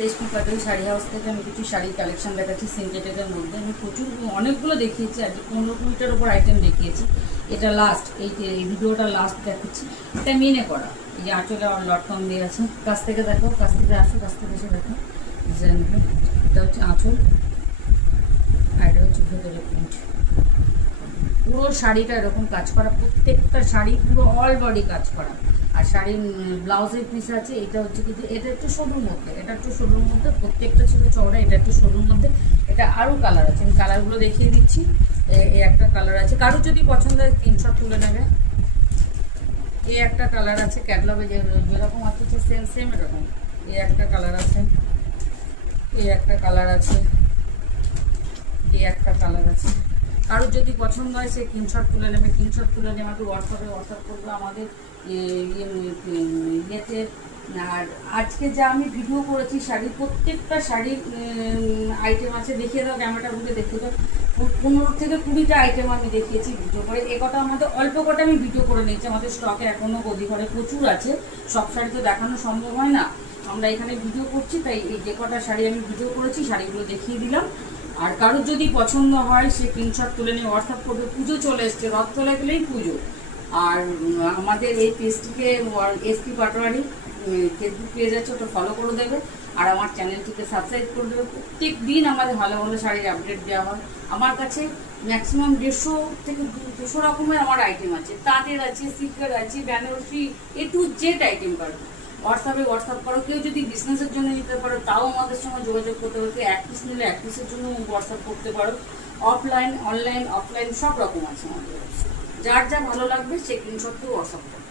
রেশমি Paturi sari house থেকে আমি কিছু শাড়ি কালেকশন দেখাচ্ছি সিনথেটিকের মধ্যে। আমি প্রচুর অনেকগুলো দেখিয়েছি, আজকে 15-20টার উপর আইটেম দেখিয়েছি। এটা লাস্ট, এই ভিডিওটা লাস্ট দেখাচ্ছি। এটা মিনে করা, এই যে আঁচলে আমার লটকন দিয়ে আছে। কাছ থেকে দেখো, কাছ থেকে আসো, কাছ থেকে এসে দেখো ডিজাইনগুলো। এটা হচ্ছে আঁচল আর এটা হচ্ছে ভেতরে প্রিন্ট। পুরো শাড়িটা এরকম কাজ করা, প্রত্যেকটা শাড়ি পুরো অল বডি কাজ করা। আর শাড়ির ব্লাউজের পিস আছে, এটা হচ্ছে কিন্তু এটা একটু সরুর মধ্যে, এটা একটু সরুর মধ্যে, প্রত্যেকটা ছিল চওড়া, এটা একটু সরুর মধ্যে। এটা আরও কালার আছে, আমি কালারগুলো দেখিয়ে দিচ্ছি। এই একটা কালার আছে, কারোর যদি পছন্দ হয় স্ক্রিনশট তুলে নেবে। এই একটা কালার আছে, ক্যাটলগে যেরকম আছে সেম সেম এরকম। এই একটা কালার আছে, এই একটা কালার আছে, এই একটা কালার আছে। কারোর যদি পছন্দ হয় সে স্ক্রিনশট তুলে নেবে। স্ক্রিনশট তুলে নিয়ে আমাকে হোয়াটসঅ্যাপ করবে আমাদের ইয়েতে। আর আজকে যা আমি ভিডিও করেছি শাড়ির, প্রত্যেকটা শাড়ির আইটেম আছে। দেখিয়ে দাও, ক্যামেরাটা ঘুরে দেখিয়ে দাও। 15 থেকে 20টা আইটেম আমি দেখিয়েছি ভিডিও করে। এ কটা আমাদের অল্প কটা আমি ভিডিও করে নিয়েছি, আমাদের স্টকে এখনও গদি ঘরে প্রচুর আছে। সব শাড়ি তো দেখানো সম্ভব হয় না, আমরা এখানে ভিডিও করছি, তাই এই যে কটা শাড়ি আমি ভিডিও করেছি শাড়িগুলো দেখিয়ে দিলাম। আর কারোর যদি পছন্দ হয় সে স্ক্রিনশট তুলে নিয়ে হোয়াটসঅ্যাপ করবে। পুজো চলে এসছে, রথ চলে গেলেই পুজো। আর আমাদের এই পেজটিকে এসপি পাটোয়ারি ফেসবুক পেজ আছে, ওটা ফলো করে দেবে। আর আমার চ্যানেলটিকে সাবস্ক্রাইব করে দেবে। প্রত্যেক দিন আমাদের ভালো ভালো শাড়ির আপডেট দেওয়া হয়। আমার কাছে ম্যাক্সিমাম 150 থেকে 200 রকমের আমার আইটেম আছে। তাঁতের আছে, সিল্কের আছে, বেনারসি, এ টু জেড আইটেম পারবে। হোয়াটসঅ্যাপ করো। কেউ যদি বিজনেসের জন্য নিতে পারো তাও আমাদের সঙ্গে যোগাযোগ করতে পারো। এক পিস নিলে এক পিসের জন্য হোয়াটসঅ্যাপ করতে পারো। অফলাইন, অনলাইন, অফলাইন সব রকম আছে আমাদের। যার যা ভালো লাগবে সে স্ক্রিনশট দিয়ে হোয়াটসঅ্যাপ করো।